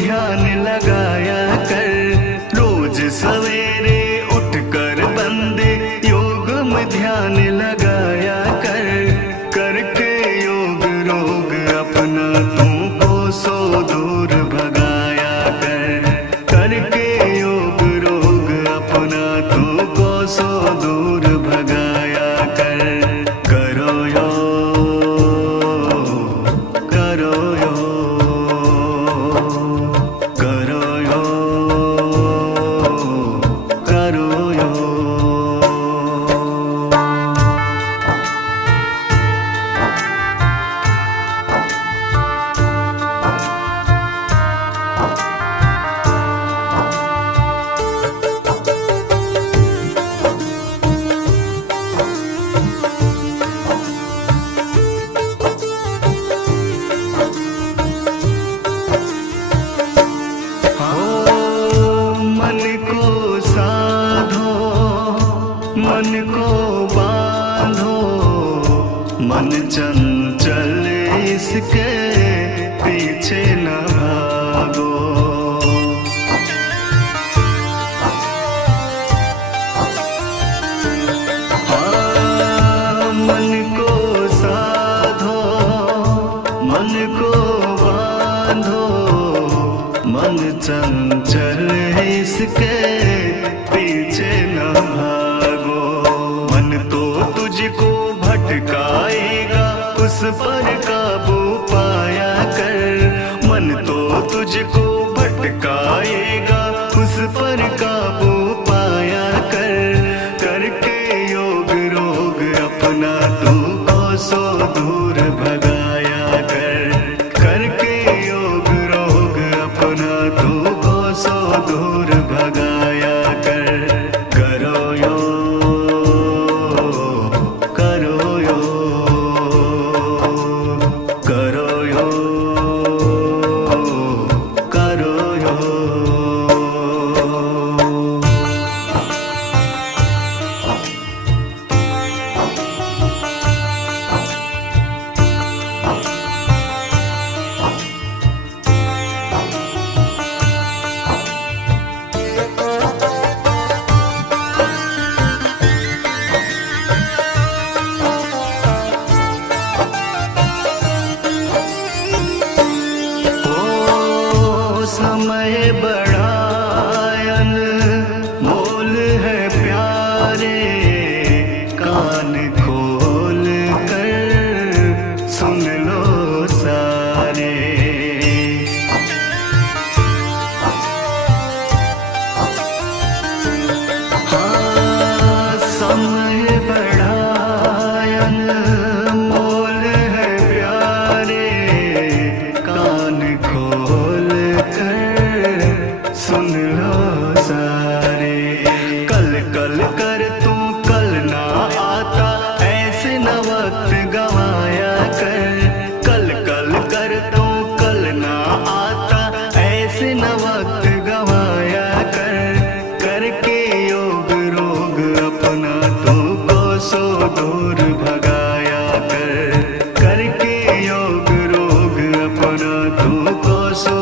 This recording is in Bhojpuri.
ध्यान लगाया कर, रोज सवेरे उठकर बंदे योग में ध्यान लगाया कर। करके योग रोग अपना तुमको सो दूर भगाया कर। करके योग रोग अपना तुमको सो दूर भगाया कर। करो योग, करो योग, करो योग, करो योग। मन को बांधो, मन चंचल इसके पीछे न भागो। हाँ, मन को साधो, मन को बांधो, मन चंचल इसके पीछे न भागो। मन तो तुझको भटकाएगा, उस पर काबू पाया कर। मन तो तुझको भटकाएगा, उस पर काबू पाया कर। करके योग रोग अपना तुमको सो दूर भगाया कर। करके योग रोग अपना तुमको सो दूर भगाया कर। करो योग, करो योग, करो योग, करो योग। समय बड़ा अनमोल है प्यारे, कान खोल कर सुन लो सारे। हाँ, समय बड़ा अनमोल है प्यारे, कान खोल सुन लो सारे। कल कल कर तू कल ना आता, ऐसे न वक्त गवाया कर। कल कल कर तू कल ना आता, ऐसे न वक्त गवाया कर। करके योग रोग अपना तुमको सो दूर भगाया कर। करके योग रोग अपना तुमको सो